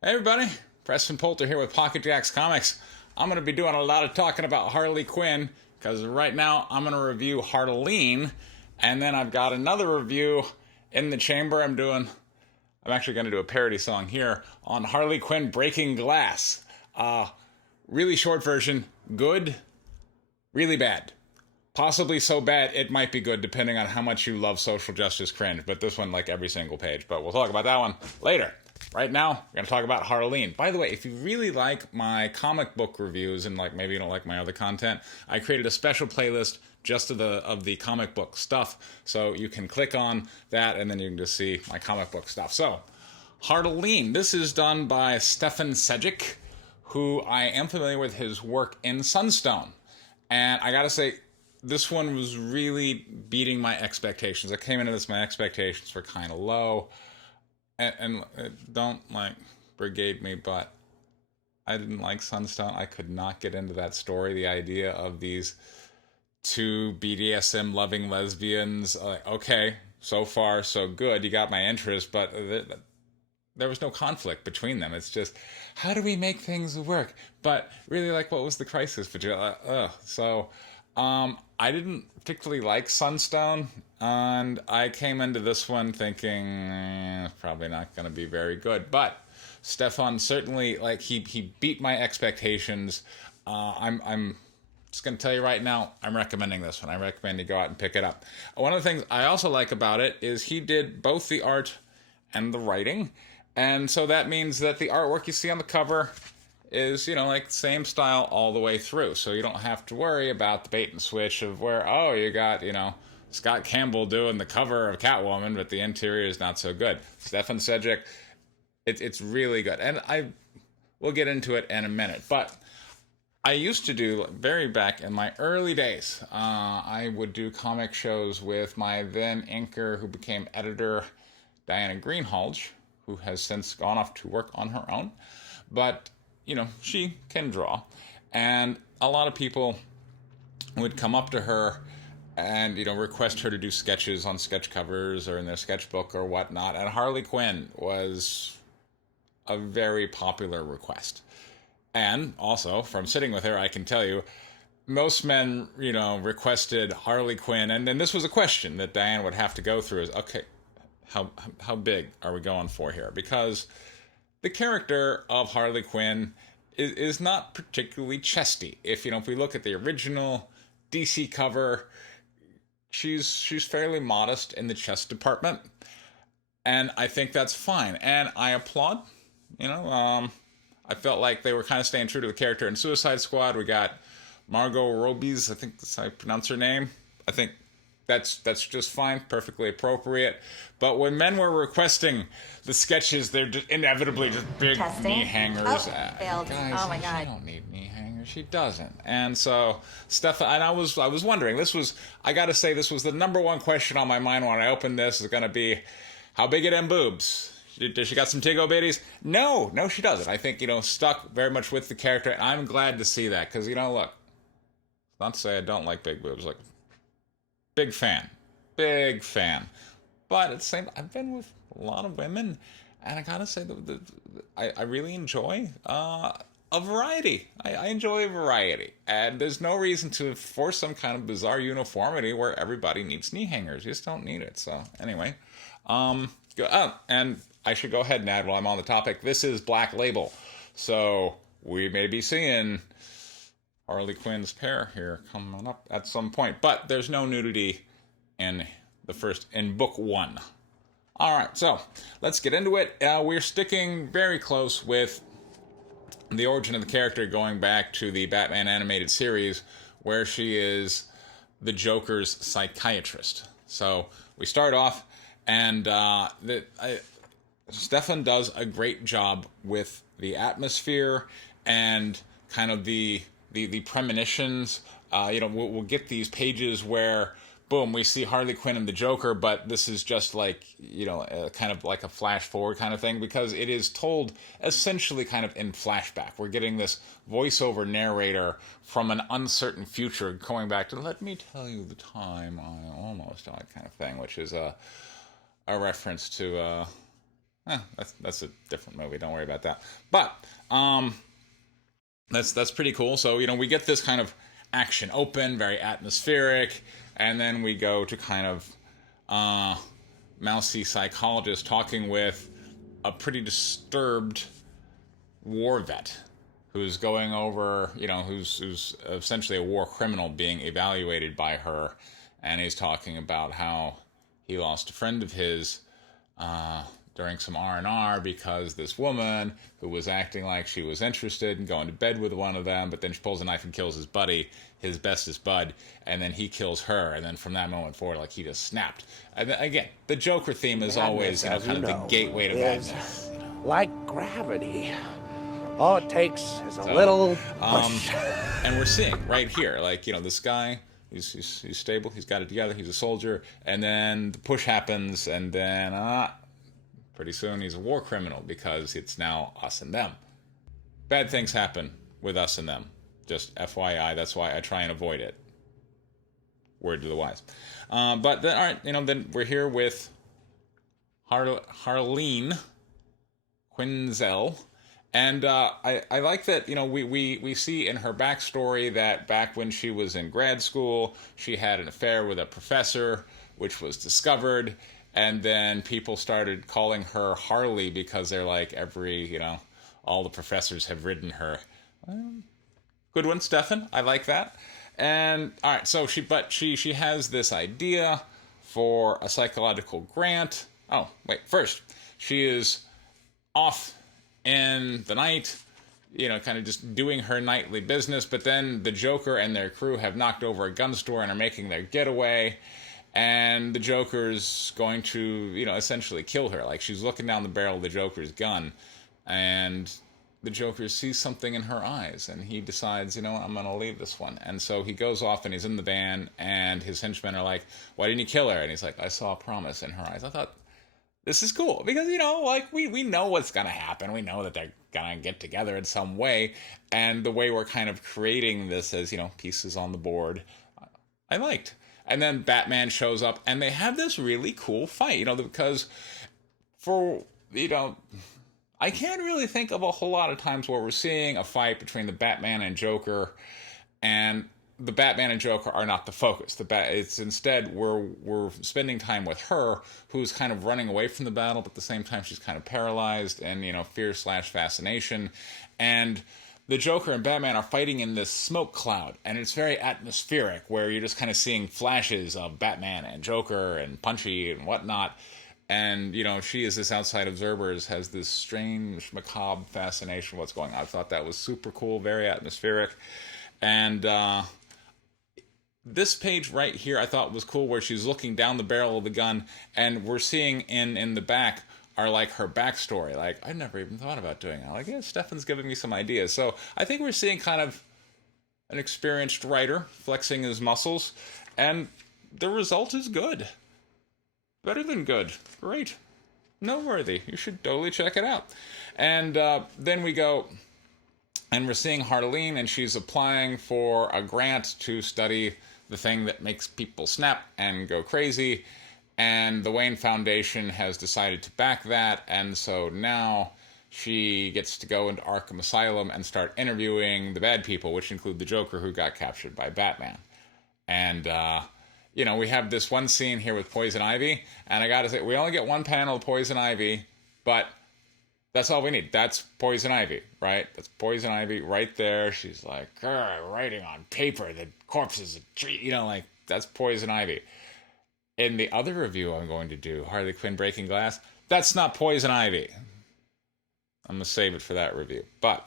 Hey everybody, Preston Poulter here with Pocket Jacks Comics. I'm going to be doing a lot of talking about Harley Quinn because right now I'm going to review Harleen, and then I've got another review in the chamber. I'm actually going to do a parody song here on Harley Quinn Breaking Glass. Really short version, good, really bad. Possibly so bad it might be good depending on how much you love social justice cringe, but this one like every single page. But we'll talk about that one later. Right now, we're going to talk about Harleen. By the way, if you really like my comic book reviews and like maybe you don't like my other content, I created a special playlist just of the comic book stuff. So you can click on that and then you can just see my comic book stuff. So, Harleen, this is done by Stjepan Sejic, who I am familiar with his work in Sunstone. And I gotta say, this one was really beating my expectations. I came into this, my expectations were kind of low. And don't like brigade me, but I didn't like Sunstone. I could not get into that story. The idea of these two BDSM loving lesbians, okay, so far so good. You got my interest, but there was no conflict between them. It's just, how do we make things work? But really, like, what was the crisis? I didn't particularly like Sunstone, and I came into this one thinking probably not going to be very good. But Stefan certainly, like, he beat my expectations. I'm just going to tell you right now, I'm recommending this one. I recommend you go out and pick it up. One of the things I also like about it is he did both the art and the writing, and so that means that the artwork you see on the cover is, like same style all the way through. So you don't have to worry about the bait and switch of where, oh, you got, Scott Campbell doing the cover of Catwoman, but the interior is not so good. Stjepan Sejic, it's really good. And we'll get into it in a minute. But I used to do, very back in my early days, I would do comic shows with my then inker who became editor, Diana Greenhalgh, who has since gone off to work on her own. But she can draw. And a lot of people would come up to her and, request her to do sketches on sketch covers or in their sketchbook or whatnot. And Harley Quinn was a very popular request. And also, from sitting with her, I can tell you, most men, requested Harley Quinn. And then this was a question that Diane would have to go through is, okay, how big are we going for here? Because the character of Harley Quinn is not particularly chesty. If we look at the original DC cover, she's fairly modest in the chest department, and I think that's fine. And I applaud. I felt like they were kind of staying true to the character in Suicide Squad. We got Margot Robbie's, I think that's how I pronounce her name. I think that's just fine, perfectly appropriate. But when men were requesting the sketches, they're just inevitably just big knee hangers. Oh, failed. Guys, Oh my god. She don't need knee hangers. She doesn't. And so, Stefan, and I was wondering. I got to say, this was the number one question on my mind when I opened this. Is going to be, how big are them boobs? Does she got some Tigo bitties? No, she doesn't. I think stuck very much with the character, and I'm glad to see that because look, not to say I don't like big boobs, like. Big fan. But at the same time, I've been with a lot of women, and I gotta say, I really enjoy a variety. I enjoy a variety. And there's no reason to force some kind of bizarre uniformity where everybody needs knee hangers. You just don't need it. So, anyway. And I should go ahead and add while I'm on the topic. This is Black Label. So, we may be seeing Harley Quinn's pair here coming up at some point, but there's no nudity in book one. All right, so let's get into it. We're sticking very close with the origin of the character, going back to the Batman animated series, where she is the Joker's psychiatrist. So we start off, and Stefan does a great job with the atmosphere and kind of the premonitions. We'll get these pages where, boom, we see Harley Quinn and the Joker, but this is just like, kind of like a flash forward kind of thing, because it is told essentially kind of in flashback. We're getting this voiceover narrator from an uncertain future going back to, let me tell you the time I almost died kind of thing, which is a reference to That's a different movie. Don't worry about that. But that's pretty cool. So we get this kind of action open, very atmospheric, and then we go to kind of mousy psychologist talking with a pretty disturbed war vet who's going over, who's essentially a war criminal being evaluated by her, and he's talking about how he lost a friend of his during some R&R because this woman who was acting like she was interested in going to bed with one of them, but then she pulls a knife and kills his buddy, his bestest bud, and then he kills her, and then from that moment forward, like, he just snapped. And again, the Joker theme is always kind of the gateway to madness. Like gravity. All it takes is a little push. And we're seeing right here, like, this guy, he's stable, he's got it together, he's a soldier, and then the push happens, and then pretty soon he's a war criminal because it's now us and them. Bad things happen with us and them. Just FYI, that's why I try and avoid it. Word to the wise. But then, all right, then we're here with Harleen Quinzel. And I like that, we see in her backstory that back when she was in grad school, she had an affair with a professor, which was discovered. And then people started calling her Harley because they're like, all the professors have ridden her. Good one, Stefan. I like that. And all right, so she has this idea for a psychological grant. Oh, wait, first, she is off in the night, kind of just doing her nightly business, but then the Joker and their crew have knocked over a gun store and are making their getaway, and the Joker's going to, essentially kill her. Like, she's looking down the barrel of the Joker's gun, and the Joker sees something in her eyes, and he decides, I'm going to leave this one. And so he goes off, and he's in the van, and his henchmen are like, why didn't you kill her? And he's like, I saw a promise in her eyes. I thought, this is cool, because, we know what's going to happen. We know that they're going to get together in some way, and the way we're kind of creating this as, pieces on the board, I liked. And then Batman shows up, and they have this really cool fight, because I can't really think of a whole lot of times where we're seeing a fight between the Batman and Joker, and the Batman and Joker are not the focus. It's instead we're spending time with her, who's kind of running away from the battle, but at the same time she's kind of paralyzed and fear/fascination, and the Joker and Batman are fighting in this smoke cloud, and it's very atmospheric, where you're just kind of seeing flashes of Batman and Joker and Punchy and whatnot. And, she, as this outside observer, has this strange, macabre fascination with what's going on. I thought that was super cool, very atmospheric. And this page right here I thought was cool, where she's looking down the barrel of the gun, and we're seeing in the back are like her backstory. Like, I never even thought about doing that. Like, yeah, Stefan's giving me some ideas. So I think we're seeing kind of an experienced writer flexing his muscles, and the result is good. Better than good. Great. Noteworthy. You should totally check it out. And then we go, and we're seeing Harleen, and she's applying for a grant to study the thing that makes people snap and go crazy. And the Wayne Foundation has decided to back that, and so now she gets to go into Arkham Asylum and start interviewing the bad people, which include the Joker, who got captured by Batman. And, we have this one scene here with Poison Ivy, and I gotta say, we only get one panel of Poison Ivy, but that's all we need. That's Poison Ivy, right? That's Poison Ivy right there. She's like, writing on paper, the corpse is a tree, that's Poison Ivy. In the other review I'm going to do, Harley Quinn Breaking Glass, that's not Poison Ivy. I'm going to save it for that review. But,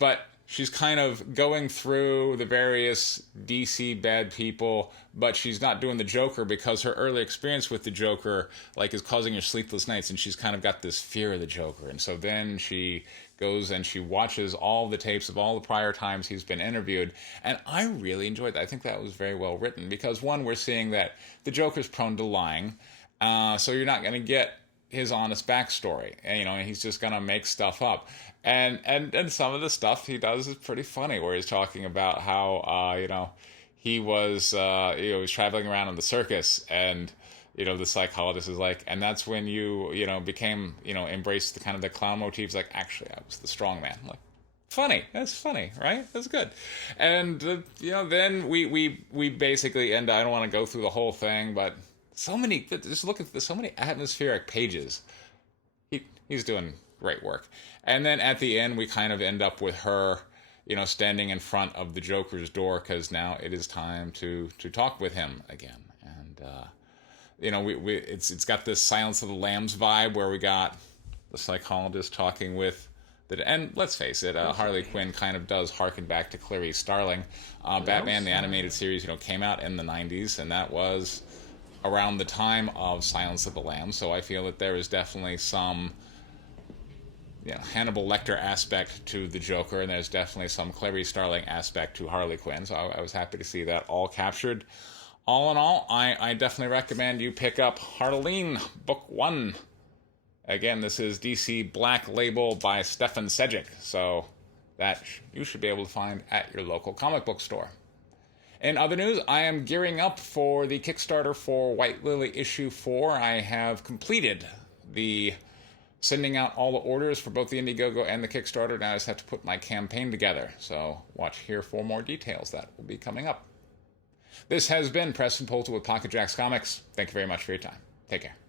but she's kind of going through the various DC bad people, but she's not doing the Joker because her early experience with the Joker, is causing her sleepless nights, and she's kind of got this fear of the Joker. And so then she goes and she watches all the tapes of all the prior times he's been interviewed, and I really enjoyed that. I think that was very well written, because one, we're seeing that the Joker's prone to lying, so you're not going to get his honest backstory, and he's just going to make stuff up. And some of the stuff he does is pretty funny, where he's talking about how he was traveling around in the circus, and the psychologist is like, and that's when became, embraced the kind of the clown motifs. Like, actually, I was the strong man. I'm like, funny. That's funny, right? That's good. And then we basically end. I don't want to go through the whole thing, but so many. Just look at this. So many atmospheric pages. He's doing great work. And then at the end, we kind of end up with her, standing in front of the Joker's door, because now it is time to talk with him again. And it's got this Silence of the Lambs vibe, where we got the psychologist talking with and let's face it, Harley Quinn kind of does harken back to Clarice Starling. Batman the Animated Series, came out in the 90s, and that was around the time of Silence of the Lambs. So I feel that there is definitely some Hannibal Lecter aspect to the Joker, and there's definitely some Clarice Starling aspect to Harley Quinn. So I was happy to see that all captured. All in all, I definitely recommend you pick up Harleen, Book 1. Again, this is DC Black Label by Stjepan Sejic, so that you should be able to find at your local comic book store. In other news, I am gearing up for the Kickstarter for White Lily issue 4. I have completed the sending out all the orders for both the Indiegogo and the Kickstarter. Now I just have to put my campaign together, so watch here for more details. That will be coming up. This has been Preston Poulter with Pocket Jacks Comics. Thank you very much for your time. Take care.